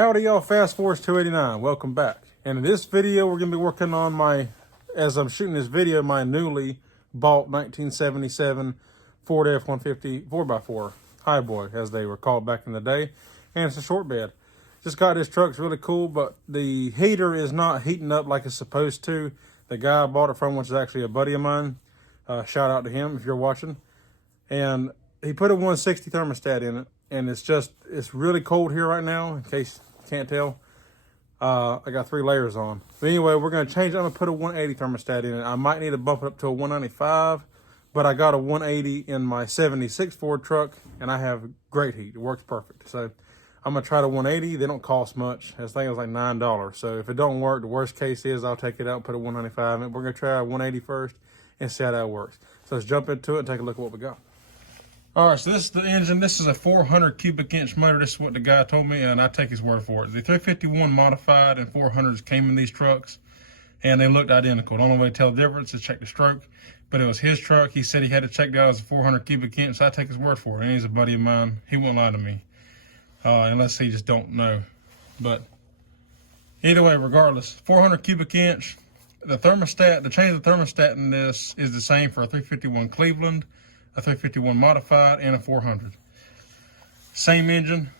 Howdy y'all, Fast Force 289, welcome back. And in this video, we're gonna be working on my, as I'm shooting this video, my newly bought 1977 Ford F-150 4x4 Highboy, as they were called back in the day. And it's a short bed. Just got this truck, it's really cool, but the heater is not heating up like it's supposed to. The guy I bought it from, which is actually a buddy of mine, shout out to him if you're watching. And he put a 160 thermostat in it. And it's really cold here right now, in case you can't tell. I got 3 layers on. But anyway, we're gonna change it. I'm gonna put a 180 thermostat in it. I might need to bump it up to a 195, but I got a 180 in my 76 Ford truck, and I have great heat. It works perfect. So I'm gonna try the 180. They don't cost much. This thing was like $9. So if it don't work, the worst case is I'll take it out and put a 195 in it. We're gonna try a 180 first and see how that works. So let's jump into it and take a look at what we got. All right, so this is the engine. This is a 400 cubic inch motor. This is what the guy told me, and I take his word for it. The 351 modified and 400s came in these trucks, and they looked identical. The only way to tell the difference is check the stroke, but it was his truck. He said he had to check that as a 400 cubic inch, so I take his word for it. And he's a buddy of mine. He won't lie to me, unless he just don't know. But either way, regardless, 400 cubic inch. The thermostat, the change of the thermostat in this is the same for a 351 Cleveland, a 351 modified, and a 400. Same engine,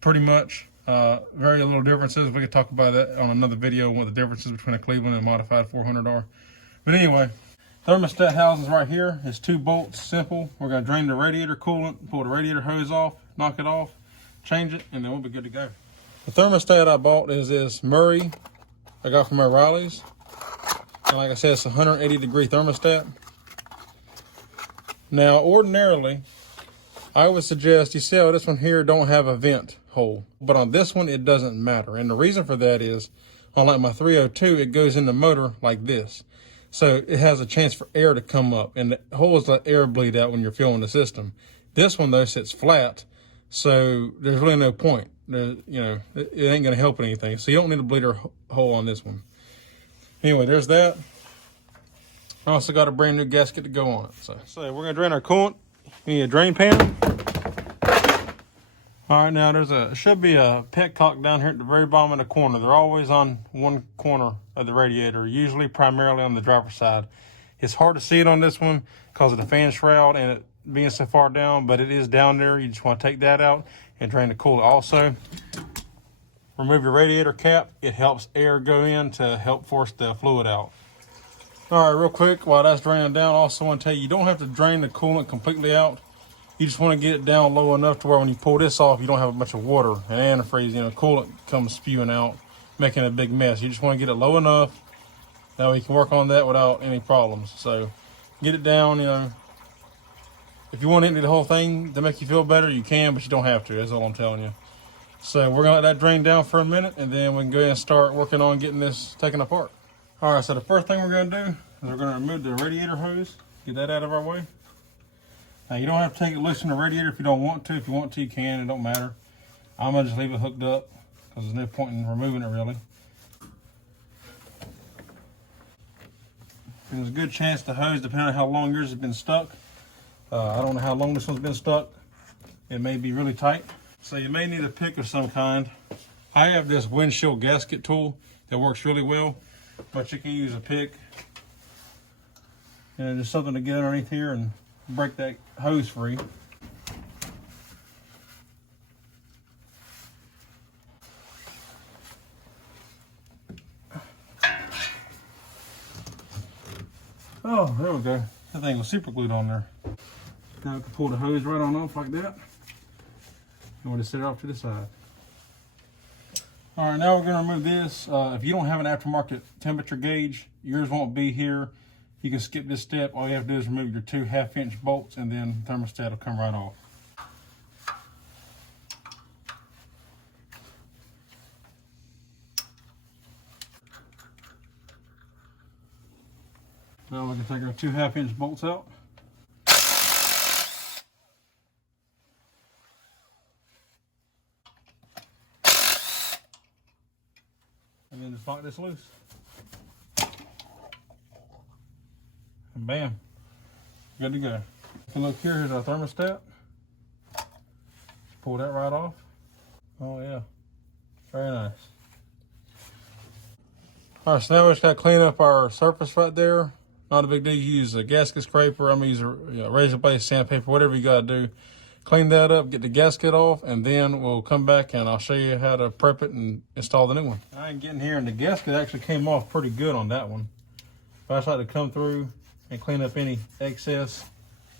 pretty much. Very little differences. We could talk about that on another video, what the differences between a Cleveland and a modified 400 are. But anyway, thermostat housings right here. It's 2 bolts, simple. We're gonna drain the radiator coolant, pull the radiator hose off, knock it off, change it, and then we'll be good to go. The thermostat I bought is this Murray I got from O'Reilly's. And like I said, it's a 180-degree thermostat. Now, ordinarily, I would suggest, you see how this one here don't have a vent hole, but on this one, it doesn't matter. And the reason for that is, unlike my 302, it goes in the motor like this. So it has a chance for air to come up, and the holes let air bleed out when you're fueling the system. This one, though, sits flat, so there's really no point. It ain't gonna help anything. So you don't need a bleeder hole on this one. Anyway, there's that. I also got a brand new gasket to go on it. So we're gonna drain our coolant. We need a drain pan. All right, now should be a petcock down here at the very bottom of the corner. They're always on one corner of the radiator, usually primarily on the driver's side. It's hard to see it on this one because of the fan shroud and it being so far down, but it is down there. You just want to take that out and drain the coolant. Also, remove your radiator cap. It helps air go in to help force the fluid out. All right, real quick, while that's draining down, I also want to tell you, you don't have to drain the coolant completely out. You just want to get it down low enough to where when you pull this off, you don't have a bunch of water and antifreeze, coolant comes spewing out, making a big mess. You just want to get it low enough. That way you can work on that without any problems. So get it down, If you want to empty the whole thing to make you feel better, you can, but you don't have to. That's all I'm telling you. So we're going to let that drain down for a minute, and then we can go ahead and start working on getting this taken apart. All right, so the first thing we're going to do is we're going to remove the radiator hose, get that out of our way. Now, you don't have to take it loose from the radiator if you don't want to. If you want to, you can. It don't matter. I'm going to just leave it hooked up because there's no point in removing it, really. There's a good chance the hose, depending on how long yours has been stuck. I don't know how long this one's been stuck. It may be really tight. So you may need a pick of some kind. I have this windshield gasket tool that works really well, but you can use a pick. Just something to get underneath here and break that hose free. Oh, there we go. That thing was super glued on there. Now we can pull the hose right on off like that. And we'll just set it off to the side. All right, now we're gonna remove this. If you don't have an aftermarket temperature gauge, yours won't be here. You can skip this step. All you have to do is remove your 2 half-inch bolts and then the thermostat will come right off. Now we can take our 2 half-inch bolts out. And then just lock this loose. And bam, good to go. If you look here, here's our thermostat. Pull that right off. Oh yeah, Very nice. All right, so now we just got to clean up our surface right there. Not a big deal. You use a gasket scraper. I'm going to use a razor blade, sandpaper, whatever you got to do. Clean that up, get the gasket off, and then we'll come back and I'll show you how to prep it and install the new one. I ain't getting here, and the gasket actually came off pretty good on that one. But I just like to come through and clean up any excess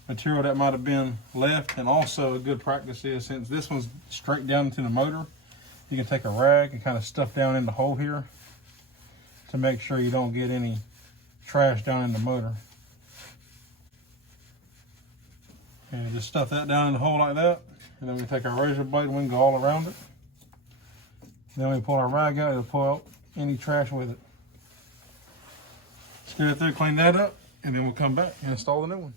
material that might have been left. And also a good practice is, since this one's straight down into the motor, you can take a rag and kind of stuff down in the hole here to make sure you don't get any trash down in the motor. And just stuff that down in the hole like that. And then we take our razor blade and we can go all around it. Then we pull our rag out, it'll pull out any trash with it. Let's get it through, clean that up, and then we'll come back and install the new one.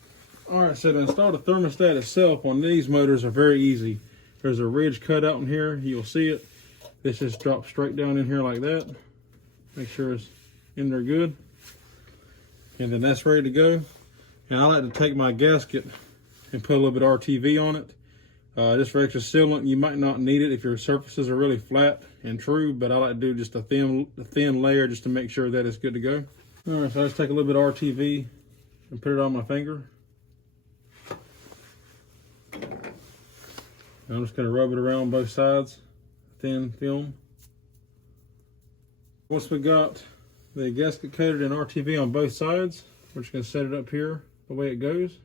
All right, so to install the thermostat itself on these motors are very easy. There's a ridge cut out in here, you'll see it. This just drops straight down in here like that. Make sure it's in there good. And then that's ready to go. And I like to take my gasket and put a little bit of RTV on it. Just for extra sealant. You might not need it if your surfaces are really flat and true, but I like to do just a thin layer just to make sure that it's good to go. All right, so I just take a little bit of RTV and put it on my finger. And I'm just gonna rub it around both sides, thin film. Once we got the gasket coated in RTV on both sides, we're just gonna set it up here the way it goes.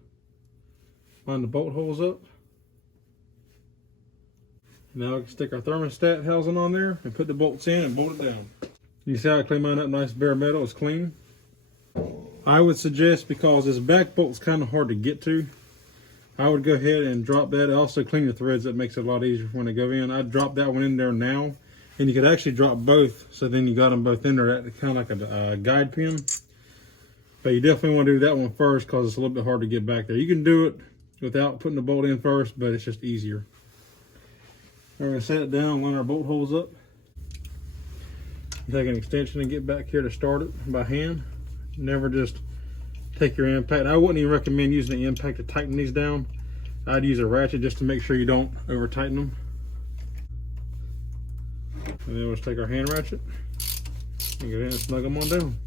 Line the bolt holes up. Now we can stick our thermostat housing on there and put the bolts in and bolt it down. You see how I clean mine up nice bare metal, it's clean. I would suggest, because this back bolt's kind of hard to get to, I would go ahead and drop that. Also clean your threads, that makes it a lot easier when they go in. I'd drop that one in there now, and you could actually drop both, so then you got them both in there, kind of like a guide pin. But you definitely want to do that one first because it's a little bit hard to get back there. You can do it without putting the bolt in first, but it's just easier. We're going to set it down, line our bolt holes up. Take an extension and get back here to start it by hand. Never just take your impact. I wouldn't even recommend using the impact to tighten these down. I'd use a ratchet just to make sure you don't over tighten them. And then we'll just take our hand ratchet and go ahead and snug them on down.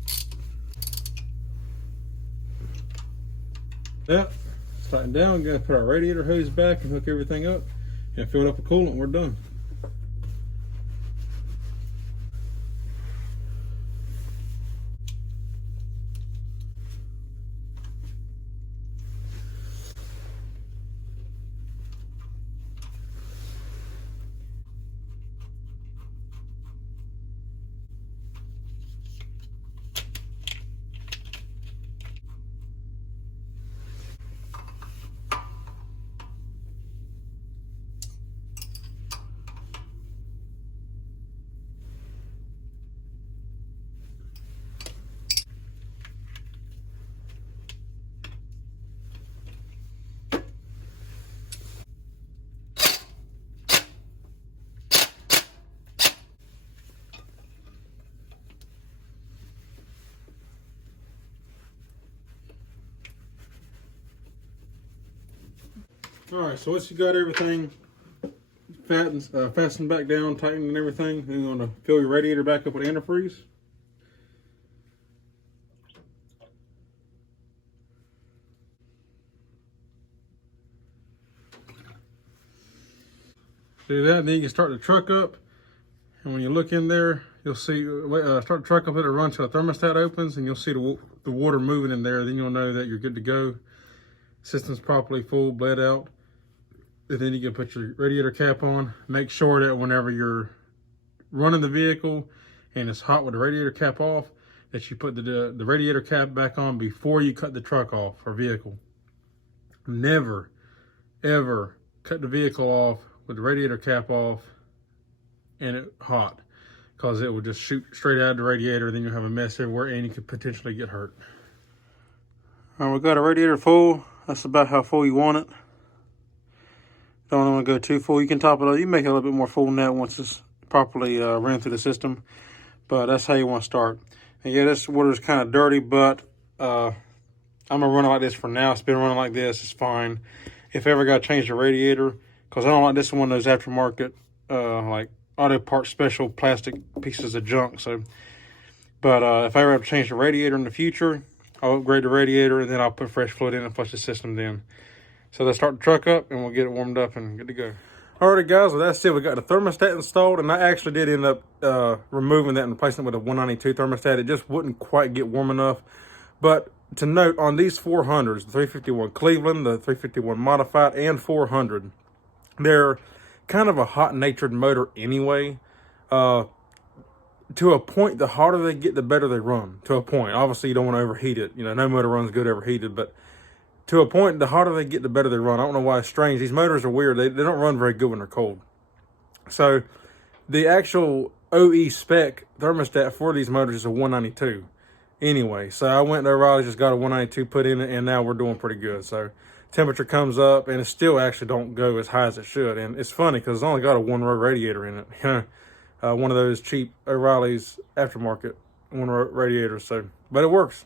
That, tighten down, we're going to put our radiator hose back and hook everything up and fill it up with coolant. We're done. All right, so once you got everything fastened back down, tightened and everything, then you're going to fill your radiator back up with antifreeze. Do that, and then you can start the truck up. And when you look in there, you'll see, start the truck up, let it run till the thermostat opens, and you'll see the water moving in there. Then you'll know that you're good to go. System's properly full, bled out. And then you can put your radiator cap on. Make sure that whenever you're running the vehicle and it's hot with the radiator cap off, that you put the radiator cap back on before you cut the truck off or vehicle. Never, ever cut the vehicle off with the radiator cap off and it hot, because it will just shoot straight out of the radiator. Then you'll have a mess everywhere and you could potentially get hurt. All right, we've got a radiator full. That's about how full you want it. Don't want to go too full. You can top it up. You can make it a little bit more full than that once it's properly ran through the system. But that's how you want to start. And yeah, this water is kind of dirty, but I'm going to run it like this for now. It's been running like this. It's fine. If I ever got to change the radiator, because I don't like this one, those aftermarket like auto parts special plastic pieces of junk. So, but if I ever have to change the radiator in the future, I'll upgrade the radiator and then I'll put fresh fluid in and flush the system then. So let's start the truck up and we'll get it warmed up and good to go. Alrighty guys, well that's it. We got the thermostat installed, and I actually did end up removing that and replacing it with a 192 thermostat. It just wouldn't quite get warm enough. But to note, on these 400s, the 351 Cleveland, the 351 Modified, and 400, they're kind of a hot-natured motor anyway. To a point, the hotter they get, the better they run. To a point. Obviously, you don't want to overheat it. You know, no motor runs good overheated, but to a point, the hotter they get, the better they run. I don't know why it's strange. These motors are weird. They don't run very good when they're cold. So the actual OE spec thermostat for these motors is a 192. Anyway, so I went to O'Reilly's, just got a 192 put in it, and now we're doing pretty good. So temperature comes up, and it still actually don't go as high as it should. And it's funny because it's only got a one-row radiator in it. One of those cheap O'Reilly's aftermarket one-row radiators. So, but it works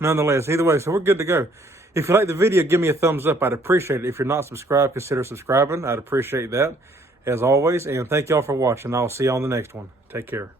nonetheless. Either way, so we're good to go. If you like the video, give me a thumbs up. I'd appreciate it. If you're not subscribed, consider subscribing. I'd appreciate that, as always. And thank y'all for watching. I'll see you on the next one. Take care.